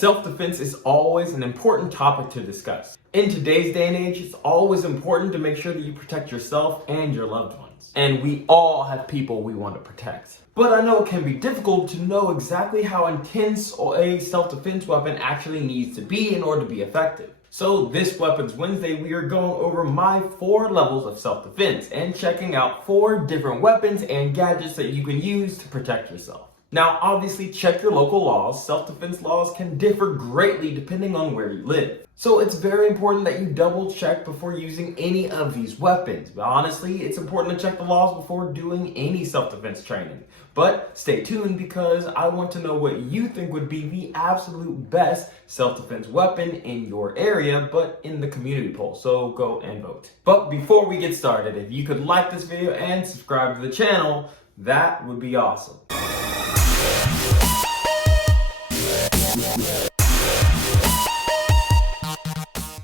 Self-defense is always an important topic to discuss. In today's day and age, it's always important to make sure that you protect yourself and your loved ones. And we all have people we want to protect. But I know it can be difficult to know exactly how intense a self-defense weapon actually needs to be in order to be effective. So this Weapons Wednesday, we are going over my 4 levels of self-defense and checking out 4 different weapons and gadgets that you can use to protect yourself. Now, obviously, check your local laws. Self-defense laws can differ greatly depending on where you live. So it's very important that you double check before using any of these weapons. But honestly, it's important to check the laws before doing any self-defense training. But stay tuned because I want to know what you think would be the absolute best self-defense weapon in your area, but in the community poll. So go and vote. But before we get started, if you could like this video and subscribe to the channel, that would be awesome.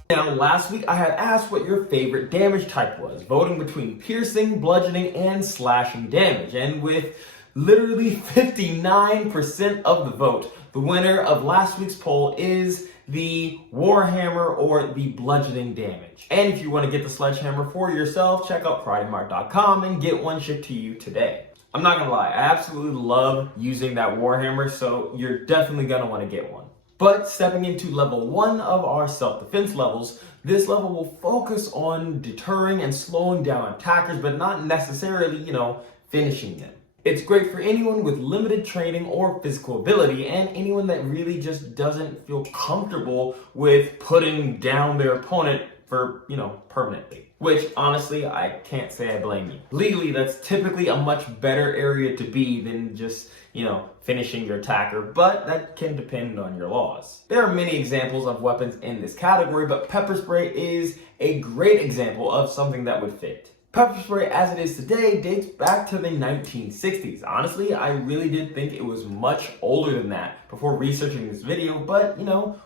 Now, last week I had asked what your favorite damage type was, voting between piercing, bludgeoning, and slashing damage. And with literally 59% of the vote, the winner of last week's poll is the Warhammer or the bludgeoning damage. And if you want to get the sledgehammer for yourself, check out KarateMart.com and get one shipped to you today. I'm not gonna lie, I absolutely love using that Warhammer, so you're definitely gonna want to get one. But stepping into level 1 of our self-defense levels, this level will focus on deterring and slowing down attackers, but not necessarily, finishing them. It's great for anyone with limited training or physical ability, and anyone that really just doesn't feel comfortable with putting down their opponent for, permanently. Which, honestly, I can't say I blame you. Legally, that's typically a much better area to be than just, finishing your attacker, but that can depend on your laws. There are many examples of weapons in this category, but pepper spray is a great example of something that would fit. Pepper spray, as it is today, dates back to the 1960s. Honestly, I really did think it was much older than that before researching this video, but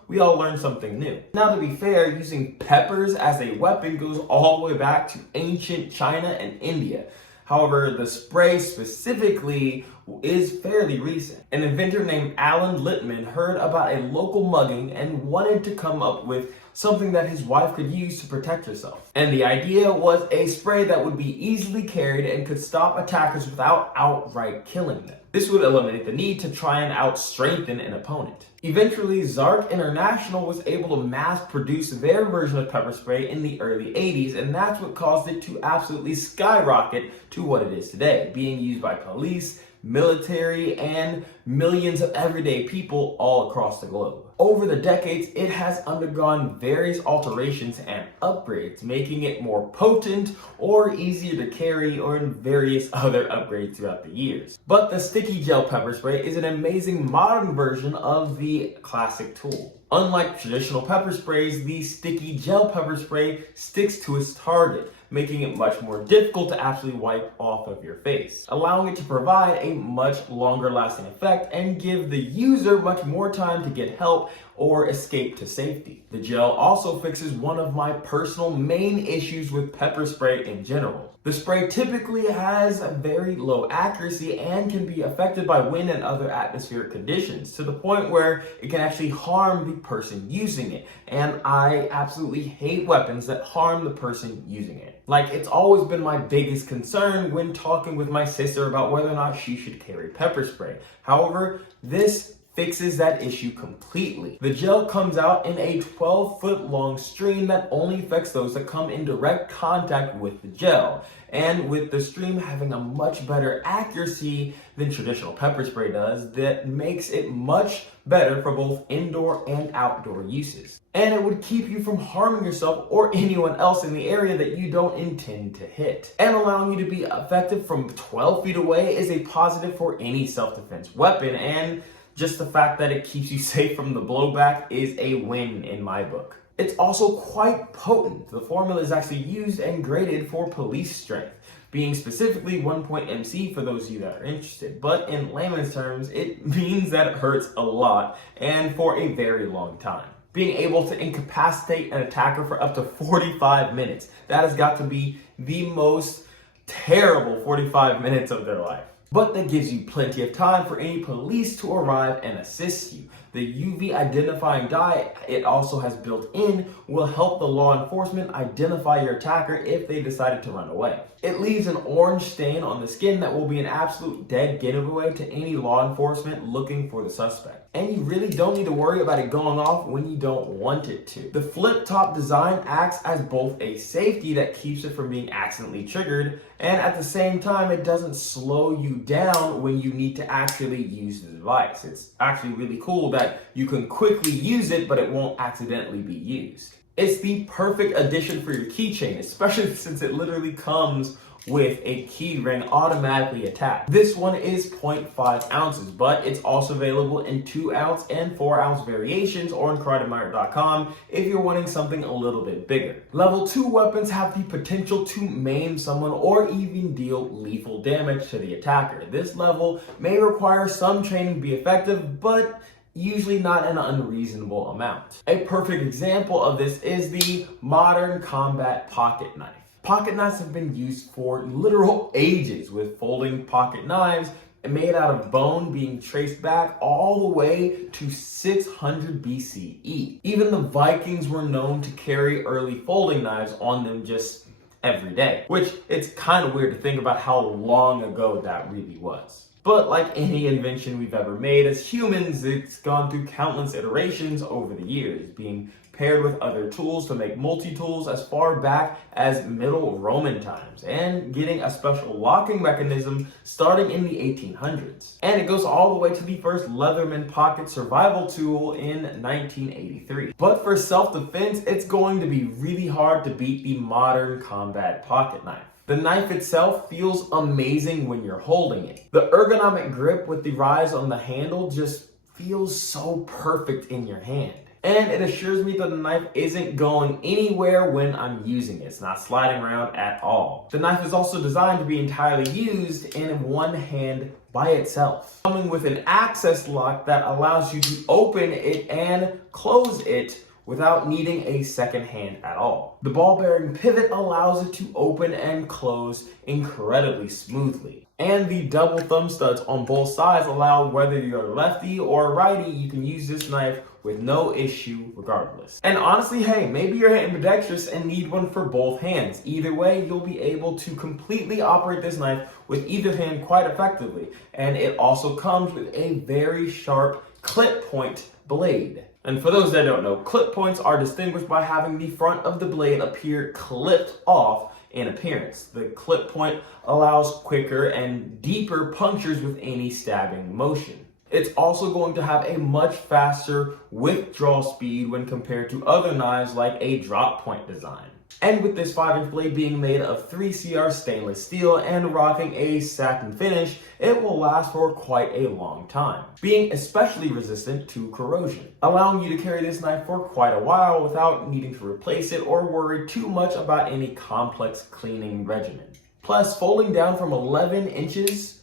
we all learned something new. Now, to be fair, using peppers as a weapon goes all the way back to ancient China and India. However, the spray specifically is fairly recent. An inventor named Alan Littman heard about a local mugging and wanted to come up with something that his wife could use to protect herself. And the idea was a spray that would be easily carried and could stop attackers without outright killing them. This would eliminate the need to try and out-strengthen an opponent. Eventually, Zark International was able to mass produce their version of pepper spray in the early 80s, and that's what caused it to absolutely skyrocket to what it is today, being used by police, military, and millions of everyday people all across the globe. Over the decades, it has undergone various alterations and upgrades, making it more potent or easier to carry, or in various other upgrades throughout the years. But the sticky gel pepper spray is an amazing modern version of the classic tool. Unlike traditional pepper sprays, the sticky gel pepper spray sticks to its target, making it much more difficult to actually wipe off of your face, allowing it to provide a much longer lasting effect and give the user much more time to get help or escape to safety. The gel also fixes one of my personal main issues with pepper spray in general. The spray typically has a very low accuracy and can be affected by wind and other atmospheric conditions to the point where it can actually harm the person using it. And I absolutely hate weapons that harm the person using it. Like, it's always been my biggest concern when talking with my sister about whether or not she should carry pepper spray. However, this fixes that issue completely. The gel comes out in a 12-foot long stream that only affects those that come in direct contact with the gel, and with the stream having a much better accuracy than traditional pepper spray does, that makes it much better for both indoor and outdoor uses. And it would keep you from harming yourself or anyone else in the area that you don't intend to hit. And allowing you to be effective from 12 feet away is a positive for any self-defense weapon, and just the fact that it keeps you safe from the blowback is a win in my book. It's also quite potent. The formula is actually used and graded for police strength, being specifically 1 MC for those of you that are interested. But in layman's terms, it means that it hurts a lot and for a very long time. Being able to incapacitate an attacker for up to 45 minutes. That has got to be the most terrible 45 minutes of their life. but that gives you plenty of time for any police to arrive and assist you. The UV identifying dye it also has built in will help the law enforcement identify your attacker if they decided to run away. It leaves an orange stain on the skin that will be an absolute dead giveaway to any law enforcement looking for the suspect. And you really don't need to worry about it going off when you don't want it to. The flip top design acts as both a safety that keeps it from being accidentally triggered, and at the same time it doesn't slow you down when you need to actually use the device. It's actually really cool that you can quickly use it, but it won't accidentally be used. It's the perfect addition for your keychain, especially since it literally comes with a key ring automatically attached. This one is 0.5 ounces, but it's also available in 2 ounce and 4 ounce variations or on KarateMart.com if you're wanting something a little bit bigger. Level 2 weapons have the potential to maim someone or even deal lethal damage to the attacker. This level may require some training to be effective, but usually not an unreasonable amount. A perfect example of this is the Modern Combat Pocket Knife. Pocket knives have been used for literal ages, with folding pocket knives made out of bone being traced back all the way to 600 BCE. Even the Vikings were known to carry early folding knives on them just every day, which it's kind of weird to think about how long ago that really was. But like any invention we've ever made as humans, it's gone through countless iterations over the years, being paired with other tools to make multi-tools as far back as Middle Roman times, and getting a special locking mechanism starting in the 1800s. And it goes all the way to the first Leatherman pocket survival tool in 1983. But for self-defense, it's going to be really hard to beat the Modern Combat Pocket Knife. The knife itself feels amazing when you're holding it. The ergonomic grip with the rise on the handle just feels so perfect in your hand. And it assures me that the knife isn't going anywhere when I'm using it. It's not sliding around at all. The knife is also designed to be entirely used in one hand by itself, coming with an access lock that allows you to open it and close it without needing a second hand at all. The ball bearing pivot allows it to open and close incredibly smoothly. And the double thumb studs on both sides allow whether you're lefty or righty, you can use this knife with no issue regardless. And honestly, hey, maybe you're ambidextrous and need one for both hands. Either way, you'll be able to completely operate this knife with either hand quite effectively. And it also comes with a very sharp clip point blade. And for those that don't know, clip points are distinguished by having the front of the blade appear clipped off in appearance. The clip point allows quicker and deeper punctures with any stabbing motion. It's also going to have a much faster withdrawal speed when compared to other knives like a drop point design. And with this 5-inch blade being made of 3CR stainless steel and rocking a satin finish, it will last for quite a long time, being especially resistant to corrosion, allowing you to carry this knife for quite a while without needing to replace it or worry too much about any complex cleaning regimen. Plus, folding down from 11 inches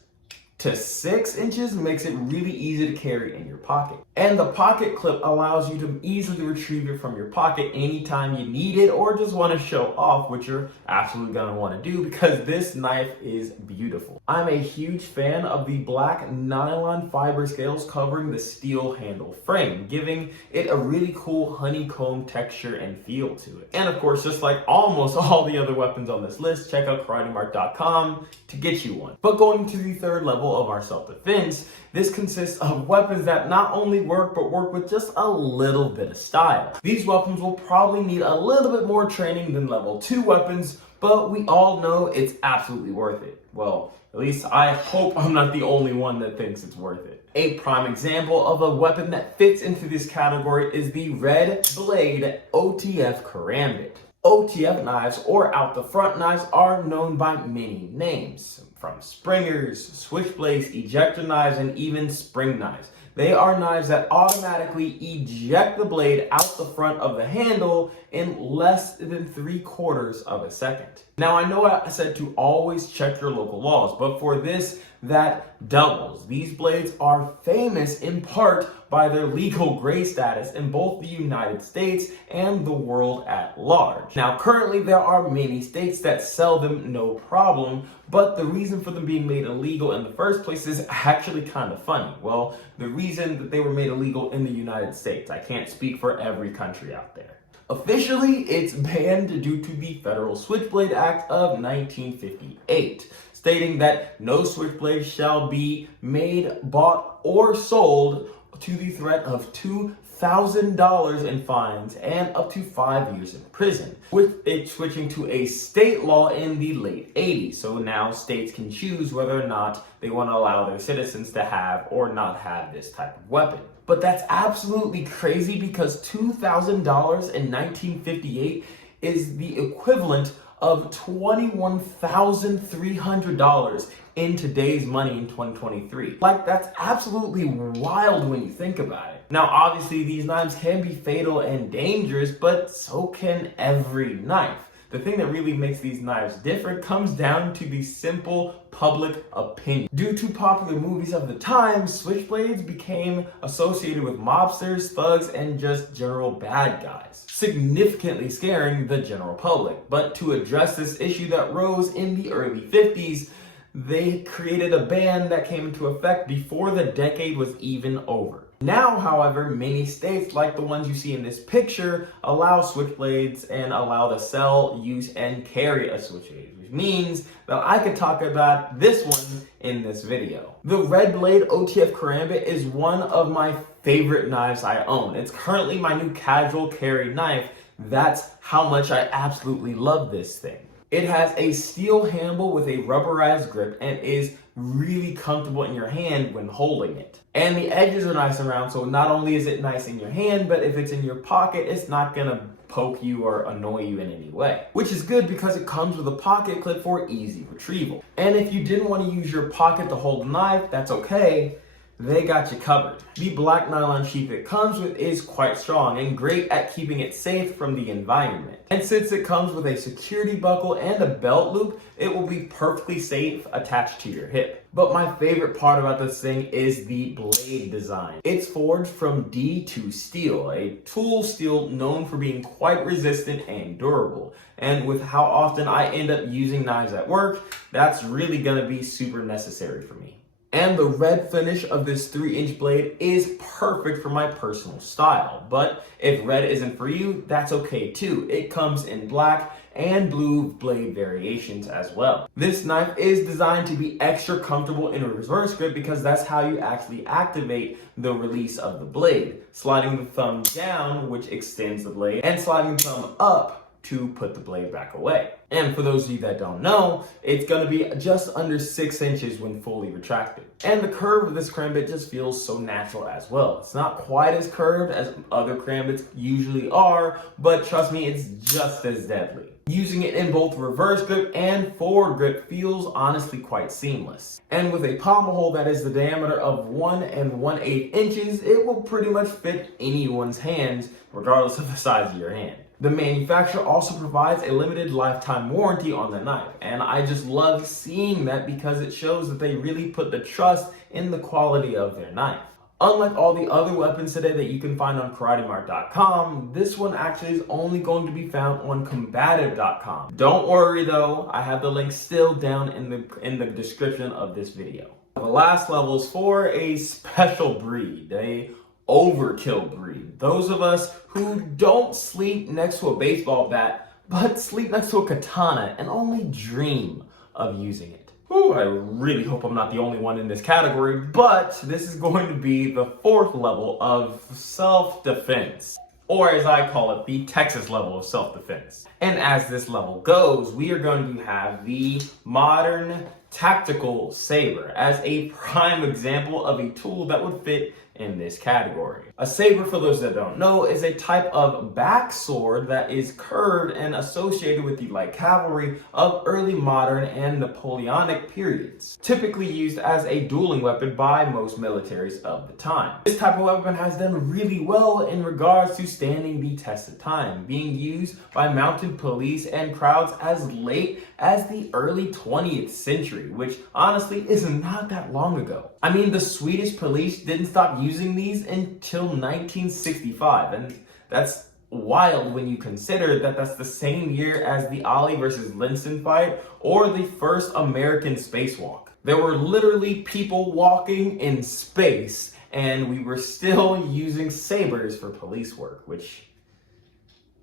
to 6 inches makes it really easy to carry in your pocket. And the pocket clip allows you to easily retrieve it from your pocket anytime you need it or just want to show off, which you're absolutely going to want to do because this knife is beautiful. I'm a huge fan of the black nylon fiber scales covering the steel handle frame, giving it a really cool honeycomb texture and feel to it. And of course, just like almost all the other weapons on this list, check out KarateMart.com to get you one. But going to the third level of our self-defense, this consists of weapons that not only work, but work with just a little bit of style. These weapons will probably need a little bit more training than level 2 weapons, but we all know it's absolutely worth it. Well, at least I hope I'm not the only one that thinks it's worth it. A prime example of a weapon that fits into this category is the red Blade OTF Karambit. OTF knives, or out the front knives, are known by many names, from springers, switchblades, ejector knives, and even spring knives. They are knives that automatically eject the blade out the front of the handle in less than 3/4 of a second. Now, I know I said to always check your local laws, but for this that doubles. These blades are famous in part by their legal gray status in both the United States and the world at large. Now, currently there are many states that sell them no problem, but the reason for them being made illegal in the first place is actually kind of funny. Well, the reason that they were made illegal in the United States, I can't speak for every country out there. Officially, it's banned due to the Federal Switchblade Act of 1958, stating that no switchblade shall be made, bought, or sold to the threat of $2,000 in fines and up to 5 years in prison, with it switching to a state law in the late 80s. So now states can choose whether or not they want to allow their citizens to have or not have this type of weapon. But that's absolutely crazy because $2,000 in 1958 is the equivalent of $21,300 in today's money in 2023. Like, that's absolutely wild when you think about it. Now, obviously, these knives can be fatal and dangerous, but so can every knife. The thing that really makes these knives different comes down to the simple public opinion. Due to popular movies of the time, switchblades became associated with mobsters, thugs, and just general bad guys, significantly scaring the general public. But to address this issue that rose in the early 50s, they created a ban that came into effect before the decade was even over. Now, however, many states, like the ones you see in this picture, allow switchblades and allow to sell, use, and carry a switchblade, which means that I could talk about this one in this video. The red Blade OTF Karambit is one of my favorite knives I own. It's currently my new casual carry knife. That's how much I absolutely love this thing. It has a steel handle with a rubberized grip and is really comfortable in your hand when holding it. And the edges are nice and round, so not only is it nice in your hand, but if it's in your pocket, it's not gonna poke you or annoy you in any way. Which is good because it comes with a pocket clip for easy retrieval. And if you didn't want to use your pocket to hold the knife, that's okay. They got you covered. The black nylon sheath it comes with is quite strong and great at keeping it safe from the environment. And since it comes with a security buckle and a belt loop, it will be perfectly safe attached to your hip. But my favorite part about this thing is the blade design. It's forged from D2 steel, a tool steel known for being quite resistant and durable. And with how often I end up using knives at work, that's really gonna be super necessary for me. And the red finish of this 3-inch blade is perfect for my personal style. But if red isn't for you, that's okay too. It comes in black and blue blade variations as well. This knife is designed to be extra comfortable in a reverse grip because that's how you actually activate the release of the blade. Sliding the thumb down, which extends the blade, and sliding the thumb up to put the blade back away. And for those of you that don't know, it's gonna be just under 6 inches when fully retracted. And the curve of this karambit just feels so natural as well. It's not quite as curved as other karambits usually are, but trust me, it's just as deadly. Using it in both reverse grip and forward grip feels honestly quite seamless. And with a pommel hole that is the diameter of 1 1/8 inches, it will pretty much fit anyone's hands, regardless of the size of your hand. The manufacturer also provides a limited lifetime warranty on the knife, and I just love seeing that because it shows that they really put the trust in the quality of their knife. Unlike all the other weapons today that you can find on KarateMart.com, this one actually is only going to be found on Combative.com. Don't worry though, I have the link still down in the description of this video. The last level is for a special breed, a overkill breed. Those of us who don't sleep next to a baseball bat, but sleep next to a katana and only dream of using it. Ooh, I really hope I'm not the only one in this category, but this is going to be the 4th level of self-defense. Or as I call it, the Texas level of self-defense. And as this level goes, we are going to have the Modern Tactical Saber as a prime example of a tool that would fit in this category. A saber, for those that don't know, is a type of back sword that is curved and associated with the light cavalry of early modern and Napoleonic periods, typically used as a dueling weapon by most militaries of the time. This type of weapon has done really well in regards to standing the test of time, being used by mounted police and crowds as late as the early 20th century. century, which honestly is not that long ago. I mean, the Swedish police didn't stop using these until 1965, and that's wild when you consider that that's the same year as the Ali versus Linson fight or the first American spacewalk. There were literally people walking in space, and we were still using sabers for police work, which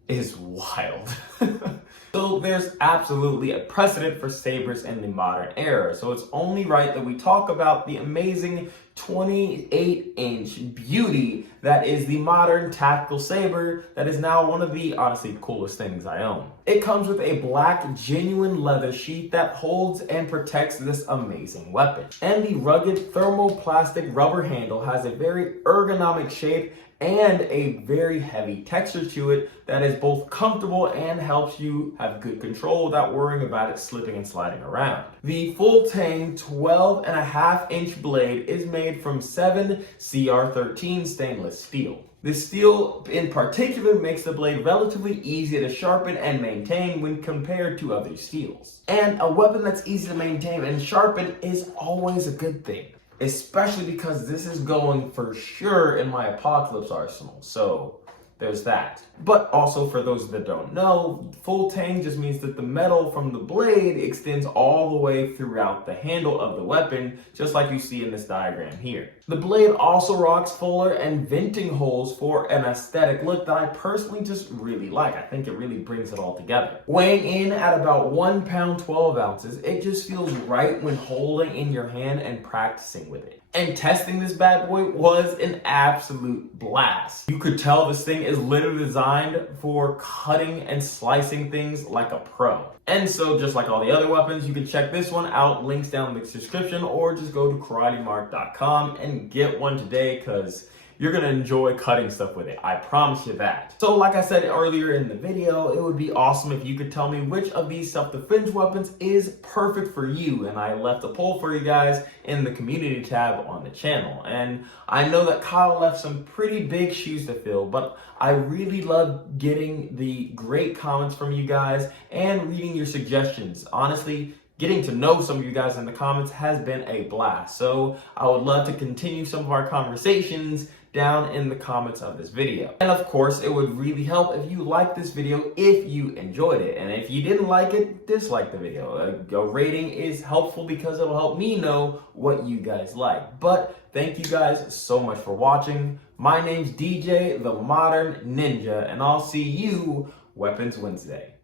is wild. So there's absolutely a precedent for sabers in the modern era, so it's only right that we talk about the amazing 28-inch beauty that is the Modern Tactical Saber that is now one of the honestly coolest things I own. It comes with a black genuine leather sheath that holds and protects this amazing weapon. And the rugged thermoplastic rubber handle has a very ergonomic shape and a very heavy texture to it that is both comfortable and helps you have good control without worrying about it slipping and sliding around. The full tang 12.5-inch blade is made from 7 CR13 stainless steel. This steel in particular makes the blade relatively easy to sharpen and maintain when compared to other steels. And a weapon that's easy to maintain and sharpen is always a good thing, especially because this is going for sure in my Apocalypse arsenal, so there's that. But also, for those that don't know, full tang just means that the metal from the blade extends all the way throughout the handle of the weapon, just like you see in this diagram here. The blade also rocks fuller and venting holes for an aesthetic look that I personally just really like. I think it really brings it all together. Weighing in at about 1 pound 12 ounces, it just feels right when holding in your hand and practicing with it. And testing this bad boy was an absolute blast. You could tell this thing is literally designed for cutting and slicing things like a pro. And so, just like all the other weapons, you can check this one out, links down in the description, or just go to KarateMart.com and get one today, because you're gonna enjoy cutting stuff with it. I promise you that. So like I said earlier in the video, it would be awesome if you could tell me which of these self-defense weapons is perfect for you. And I left a poll for you guys in the community tab on the channel. And I know that Kyle left some pretty big shoes to fill, but I really love getting the great comments from you guys and reading your suggestions. Honestly, getting to know some of you guys in the comments has been a blast. So I would love to continue some of our conversations down in the comments of this video. And of course, it would really help if you liked this video if you enjoyed it. And if you didn't like it, dislike the video. A rating is helpful because it'll help me know what you guys like. But thank you guys so much for watching. My name's DJ, the Modern Ninja, and I'll see you Weapons Wednesday.